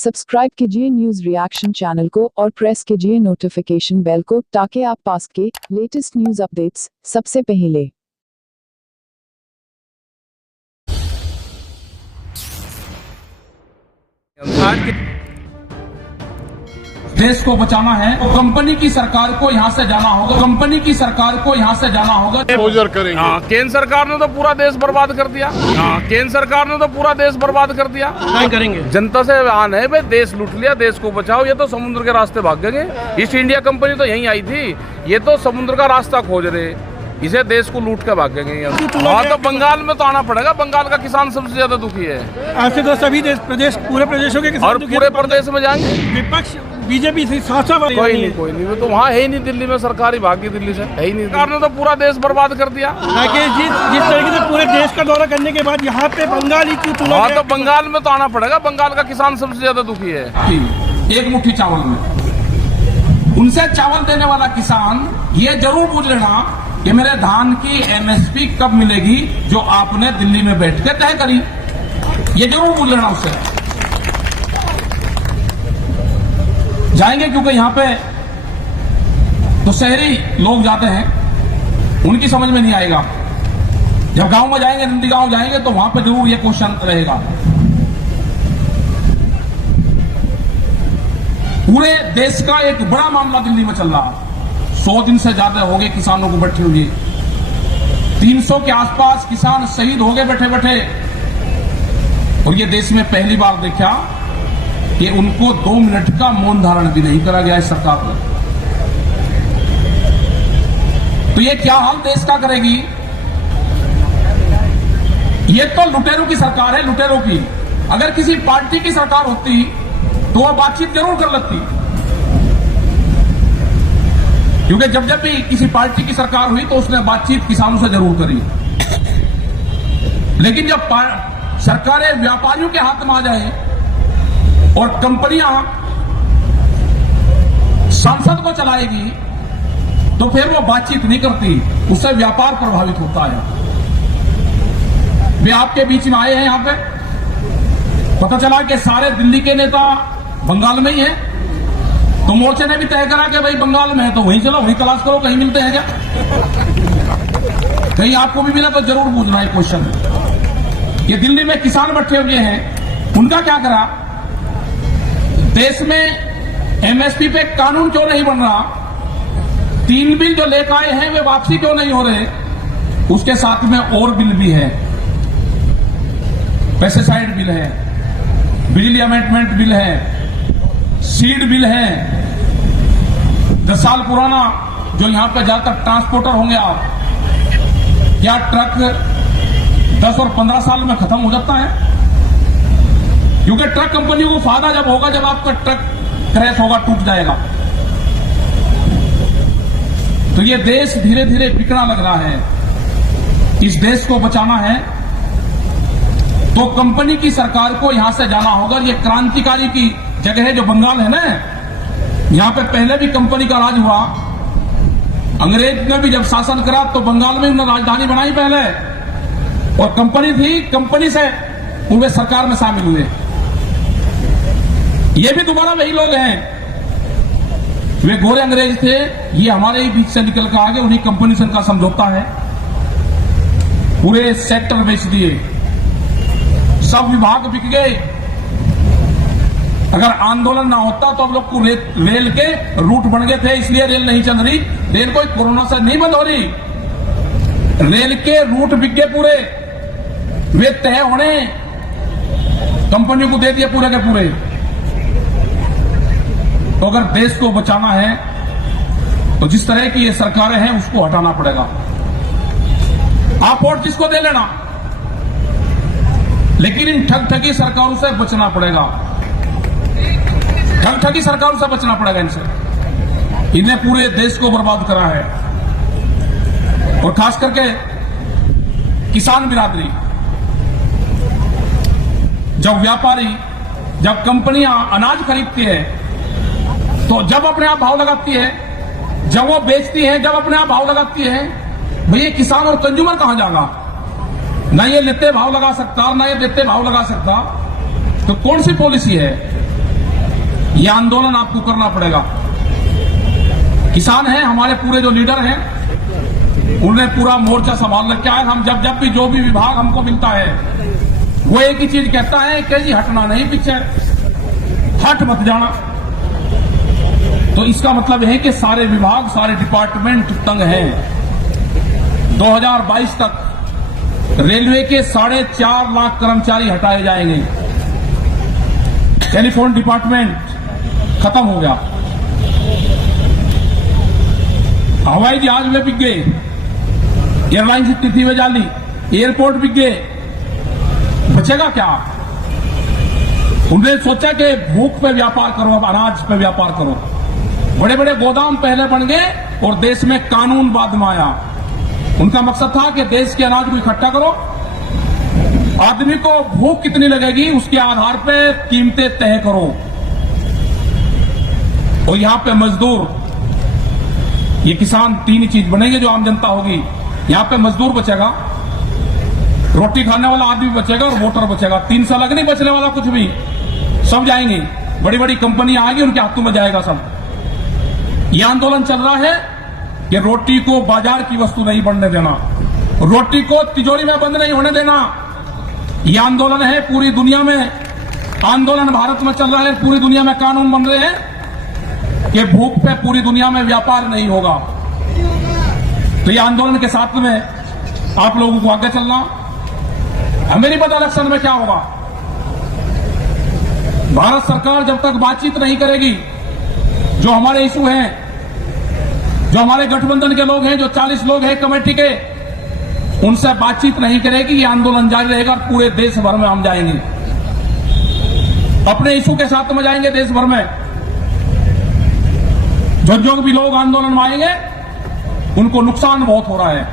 Subscribe कीजिए news reaction channel को और प्रेस कीजिए नोटिफिकेशन बेल को ताकि आप पास के लेटेस्ट न्यूज अपडेट्स सबसे पहले। आज के देश को बचाना है तो कंपनी की सरकार को यहाँ से जाना होगा, कंपनी की सरकार को यहाँ से जाना होगा। एक्सपोजर करेंगे। केंद्र सरकार ने तो पूरा देश बर्बाद कर दिया। केंद्र सरकार ने तो पूरा देश बर्बाद कर दिया। क्या करेंगे? जनता से आन है भाई, देश लूट लिया, देश को बचाओ। ये तो समुद्र के रास्ते भाग गए। ईस्ट इंडिया कंपनी तो यहीं आई थी, ये तो समुद्र का रास्ता खोज रहे, इसे देश को लूट के भाग गए। हाँ तो बंगाल में तो आना पड़ेगा, बंगाल का किसान सबसे ज्यादा दुखी है। ऐसे तो सभी प्रदेश पूरे प्रदेशों के किसान और पूरे प्रदेश में जाएंगे विपक्ष बीजेपी से साथ कोई नहीं, वो तो वहाँ है ही नहीं। दिल्ली में सरकारी भागी दिल्ली से है ही नहीं। सरकार ने तो पूरा देश बर्बाद कर दिया। जिस तरीके से पूरे देश का दौरा करने के बाद यहाँ पे बंगाल की तुलना। हाँ तो बंगाल में तो आना पड़ेगा, बंगाल का किसान सबसे ज्यादा दुखी है। एक मुट्ठी चावल में उनसे चावल देने वाला किसान ये जरूर पूछ लेना कि मेरे धान की एमएसपी कब मिलेगी, जो आपने दिल्ली में बैठ के तय करी। ये जरूर पूछ लेना उससे। जाएंगे क्योंकि यहाँ पे तो शहरी लोग जाते हैं, उनकी समझ में नहीं आएगा। जब गांव में जाएंगे, नंदी गांव जाएंगे, तो वहां पे जरूर ये क्वेश्चन रहेगा। पूरे देश का एक बड़ा मामला दिल्ली में चल रहा, 100 दिन से ज्यादा हो गए किसानों को बैठे हुए। 300 के आसपास किसान शहीद हो गए बैठे बैठे। और ये देश में पहली बार देखा कि उनको 2 मिनट का मौन धारण भी नहीं करा गया इस सरकार ने। तो ये क्या हाल देश का करेगी? ये तो लुटेरों की सरकार है, लुटेरों की। अगर किसी पार्टी की सरकार होती तो वह बातचीत जरूर कर लेती, क्योंकि जब जब भी किसी पार्टी की सरकार हुई तो उसने बातचीत किसानों से जरूर करी। लेकिन जब सरकारें व्यापारियों के हाथ में आ जाए और कंपनियां संसद को चलाएगी तो फिर वो बातचीत नहीं करती, उससे व्यापार प्रभावित होता है। वे आपके बीच में आए हैं, यहां पे पता चला कि सारे दिल्ली के नेता बंगाल में ही हैं, तो मोर्चे ने भी तय करा कि भाई बंगाल में है तो वहीं चलो, वहीं तलाश करो, कहीं मिलते हैं क्या? कहीं आपको भी मिला तो जरूर पूछना है क्वेश्चन। ये दिल्ली में किसान बैठे हुए हैं, उनका क्या करा? देश में एमएसपी पे कानून क्यों नहीं बन रहा? 3 बिल जो लेकर आए हैं वे वापसी क्यों नहीं हो रहे? उसके साथ में और बिल भी है, पेस्टिसाइड बिल है, बिजली अमेंडमेंट बिल है, सीड बिल है। 10 साल पुराना जो यहां पे ज्यादातर ट्रांसपोर्टर होंगे आप, क्या ट्रक 10 और 15 साल में खत्म हो जाता है? क्योंकि ट्रक कंपनियों को फायदा जब होगा जब आपका ट्रक क्रैश होगा, टूट जाएगा। तो ये देश धीरे धीरे बिकना लग रहा है। इस देश को बचाना है तो कंपनी की सरकार को यहां से जाना होगा। ये क्रांतिकारी की जगह है जो बंगाल है ना, यहां पे पहले भी कंपनी का राज हुआ। अंग्रेज ने भी जब शासन करा तो बंगाल में उन्होंने राजधानी बनाई पहले, और कंपनी थी, कंपनी से पूरे सरकार में शामिल हुए। ये भी दोबारा वही लोग हैं, वे गोरे अंग्रेज थे, ये हमारे ही बीच से निकल कर आगे उन्हीं कंपनी से उनका समझौता है। पूरे सेक्टर बेच दिए, सब विभाग बिक गए। अगर आंदोलन ना होता तो अब लोग को रेल के रूट बन गए थे, इसलिए रेल नहीं चल रही। रेल कोई कोरोना से नहीं बंद हो रही, रेल के रूट बिक गए पूरे, वे तय होने कंपनियों को दे दिए पूरे के पूरे। तो अगर देश को बचाना है तो जिस तरह की ये सरकारें हैं उसको हटाना पड़ेगा। आप वोट जिसको दे लेना, लेकिन इन ठगी सरकारों से बचना पड़ेगा। ठगी सरकारों से बचना पड़ेगा इनसे। इन्हें पूरे देश को बर्बाद करा है, और खास करके किसान बिरादरी। जब व्यापारी, जब कंपनियां अनाज खरीदती है तो जब अपने आप भाव लगाती है, जब वो बेचती है जब अपने आप भाव लगाती है, भैया किसान और कंज्यूमर कहां जाएगा? ना ये लेते भाव लगा सकता, ना ये देते भाव लगा सकता। तो कौन सी पॉलिसी है? ये आंदोलन आपको करना पड़ेगा। किसान हैं हमारे, पूरे जो लीडर हैं उन्होंने पूरा मोर्चा संभाल रखा है। हम जब भी जो भी विभाग हमको मिलता है वो एक ही चीज कहता है कि जी हटना नहीं, पीछे हट मत जाना। तो इसका मतलब है कि सारे विभाग, सारे डिपार्टमेंट तंग हैं। 2022 तक रेलवे के 4.5 लाख कर्मचारी हटाए जाएंगे। टेलीफोन डिपार्टमेंट खत्म हो गया, हवाई जहाज में बिक गए, एयरलाइंस की तिथि में जाली, एयरपोर्ट बिक गए, बचेगा क्या? उन्होंने सोचा कि भूख पे व्यापार करो, अब अनाज पे व्यापार करो। बड़े बड़े गोदाम पहले बन गए और देश में कानून बाद में आया। उनका मकसद था कि देश के अनाज को इकट्ठा करो, आदमी को भूख कितनी लगेगी उसके आधार पे कीमतें तय करो। और यहां पे मजदूर, ये किसान, 3 ही चीज बनेंगे जो आम जनता होगी। यहां पे मजदूर बचेगा, रोटी खाने वाला आदमी बचेगा और वोटर बचेगा। 3 साल अलग नहीं बचने वाला कुछ भी, सब जाएंगे। बड़ी बड़ी कंपनियां आएंगी, उनके हाथों में जाएगा सब। यह आंदोलन चल रहा है कि रोटी को बाजार की वस्तु नहीं बनने देना, रोटी को तिजोरी में बंद नहीं होने देना। यह आंदोलन है पूरी दुनिया में, आंदोलन भारत में चल रहा है, पूरी दुनिया में कानून बन रहे हैं कि भूख पे पूरी दुनिया में व्यापार नहीं होगा। तो यह आंदोलन के साथ में आप लोगों को आगे चलना। हमें नहीं पता इलेक्शन में क्या होगा। भारत सरकार जब तक बातचीत नहीं करेगी, जो हमारे इशू हैं, जो हमारे गठबंधन के लोग हैं, जो 40 लोग हैं कमेटी के, उनसे बातचीत नहीं करेगी, ये आंदोलन जारी रहेगा। पूरे देश भर में हम जाएंगे, अपने इशू के साथ में जाएंगे देश भर में। जो भी लोग आंदोलन में आएंगे उनको नुकसान बहुत हो रहा है,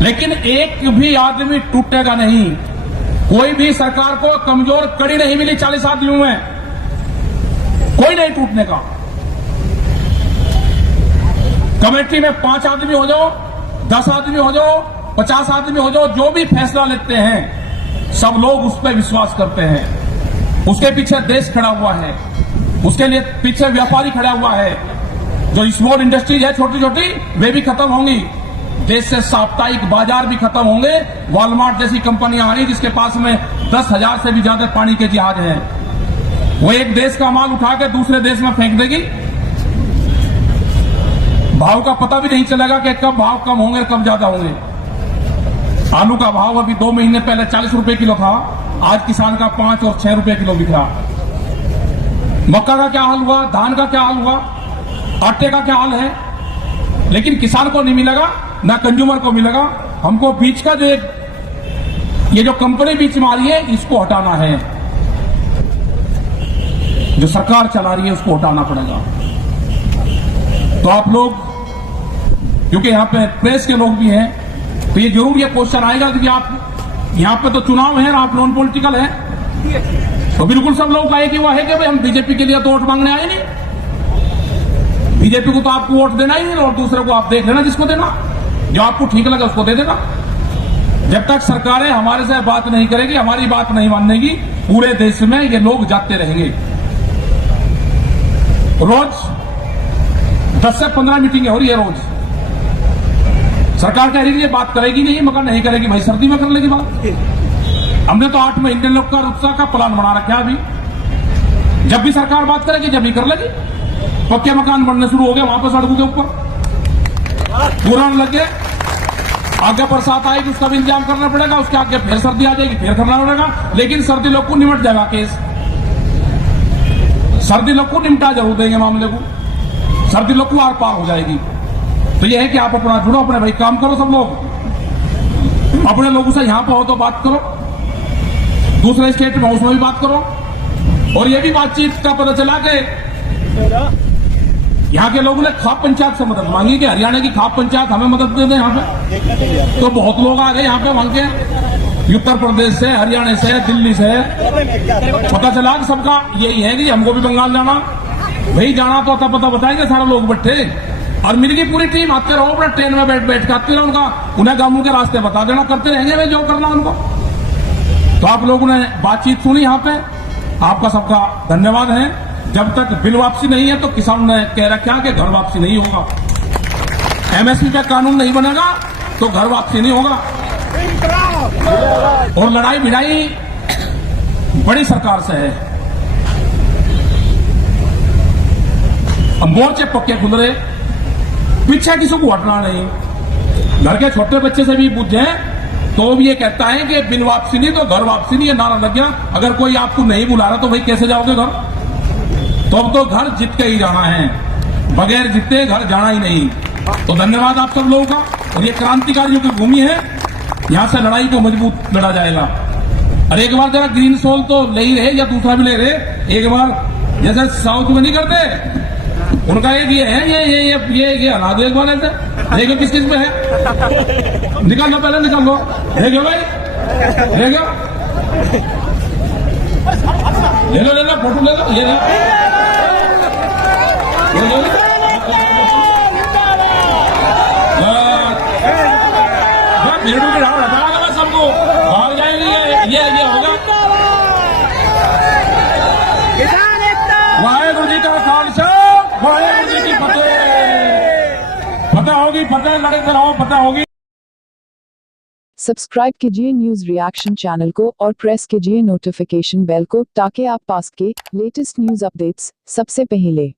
लेकिन एक भी आदमी टूटेगा नहीं। कोई भी सरकार को कमजोर कड़ी नहीं मिली 40 आदमियों में, कोई नहीं टूटने का। कमेटी में 5 आदमी हो जाओ, 10 आदमी हो जाओ, 50 आदमी हो जाओ, जो भी फैसला लेते हैं सब लोग उस पर विश्वास करते हैं। उसके पीछे देश खड़ा हुआ है, उसके लिए पीछे व्यापारी खड़ा हुआ है। जो स्मॉल इंडस्ट्रीज है, छोटी छोटी, वे भी खत्म होंगी। देश से साप्ताहिक बाजार भी खत्म होंगे। वॉलमार्ट जैसी कंपनियां आ रही जिसके पास में 10,000 से भी ज्यादा पानी के जहाज हैं, वो एक देश का माल उठा के दूसरे देश में फेंक देगी। भाव का पता भी नहीं चलेगा कि कब भाव कम होंगे कब ज्यादा होंगे। आलू का भाव अभी 2 महीने पहले 40 रुपए किलो था, आज किसान का 5 और 6 रुपए किलो बिक रहा। मक्का का क्या हाल हुआ, धान का क्या हाल हुआ, आटे का क्या हाल है। लेकिन किसान को नहीं मिलेगा, ना कंज्यूमर को मिलेगा। हमको बीच का जो ये जो कंपनी बीच में आ रही है, इसको हटाना है। जो सरकार चला रही है उसको हटाना पड़ेगा। तो आप लोग, क्योंकि यहाँ पे प्रेस के लोग भी हैं, तो ये जरूर ये क्वेश्चन आएगा कि आप यहाँ पे तो चुनाव है, आप नॉन पॉलिटिकल है, तो बिल्कुल सब लोग आए कि वो है कि भाई हम बीजेपी के लिए तो वोट मांगने आए नहीं। बीजेपी को तो आपको वोट देना ही नहीं, और दूसरे को आप देख लेना जिसको देना, जो आपको ठीक लगे उसको दे देना। जब तक सरकारें हमारे से बात नहीं करेगी, हमारी बात नहीं मानेगी, पूरे देश में ये लोग जाते रहेंगे। रोज 10 से 15 मीटिंगें हो रही है रोज। सरकार कह रही है बात करेगी नहीं, मगर नहीं करेगी भाई, सर्दी में कर लेगी बात। हमने तो 8 महीने लोग का उत्साह का प्लान बना रखा है। अभी जब भी सरकार बात करेगी, जब भी कर लेगी। पक्के मकान बनने शुरू हो गए वहां पर सड़कों के ऊपर, पूरा लगे, आगे बरसात आएगी उसका भी इंतजाम करना पड़ेगा, उसके आगे फिर सर्दी आ जाएगी, फिर करना पड़ेगा। लेकिन सर्दी लोग को निमट जाएगा केस, सर्दी लोग को निमटा जरूर देंगे मामले को, सर्दी लोग को आर पार हो जाएगी। तो यह है कि आप अपना जुड़ो, अपने भाई काम करो, सब लोग अपने लोगों से यहां पर हो तो बात करो, दूसरे स्टेट में उसमें भी बात करो। और यह भी बातचीत का पता चला कि यहाँ के लोगों ने खाप पंचायत से मदद मांगी कि हरियाणा की खाप पंचायत हमें मदद दे दे। यहाँ पे तो बहुत लोग आ गए यहाँ पे मांग के, उत्तर प्रदेश से, हरियाणा से, दिल्ली से। पता चला कि सबका यही है कि हमको भी बंगाल जाना, भाई जाना तो आता पता बताएंगे सारे लोग बैठे, और मिल गई पूरी टीम। आते रहो अपना ट्रेन में बैठ बैठ के आते रहो, उनका उन्हें गांवों के रास्ते बता देना, करते रहेंगे वे जो करना उनको। तो आप लोगों ने बातचीत सुनी यहाँ पे, आपका सबका धन्यवाद है। जब तक बिल वापसी नहीं है तो किसान ने कह रखा कि घर वापसी नहीं होगा। एमएसपी पे कानून नहीं बनेगा तो घर वापसी नहीं होगा। और लड़ाई भिड़ाई बड़ी सरकार से है। अब मोर्चे पक्के खुल रहे, पीछे किसी को हटना नहीं। घर के छोटे बच्चे से भी पूछे तो भी ये कहता है कि बिल वापसी नहीं तो घर वापसी नहीं, ये नारा लग गया। अगर कोई आपको नहीं बुला रहा तो भाई कैसे जाओगे घर? तो अब तो घर जीत के ही जाना है, बगैर जीते घर जाना ही नहीं। तो धन्यवाद आप सब लोगों का। और ये क्रांतिकारियों की भूमि है, यहां से लड़ाई को मजबूत लड़ा जाएगा। और एक बार जरा ग्रीन सोल तो ले ही रहे या दूसरा भी ले रहे। एक बार जैसे साउथ में नहीं करते, उनका एक ये है, ये हला दो एक बार ऐसे। देखो किस किस में है, निकाल लो पहले, निकाल लो। देखो भाई, देखो ले लो फोटो ले लो, ये ले लो। भीड़ में हटा सबको, भाग जाएंगे। ये होगा। वाहेगुरु जी का खालसा, वाहेगुरु जी की फतेह। फतेह होगी, फतेह लड़े रहो, फतेह होगी। सब्सक्राइब कीजिए न्यूज रिएक्शन चैनल को और प्रेस कीजिए नोटिफिकेशन बेल को ताकि आप पास के लेटेस्ट न्यूज अपडेट्स सबसे पहले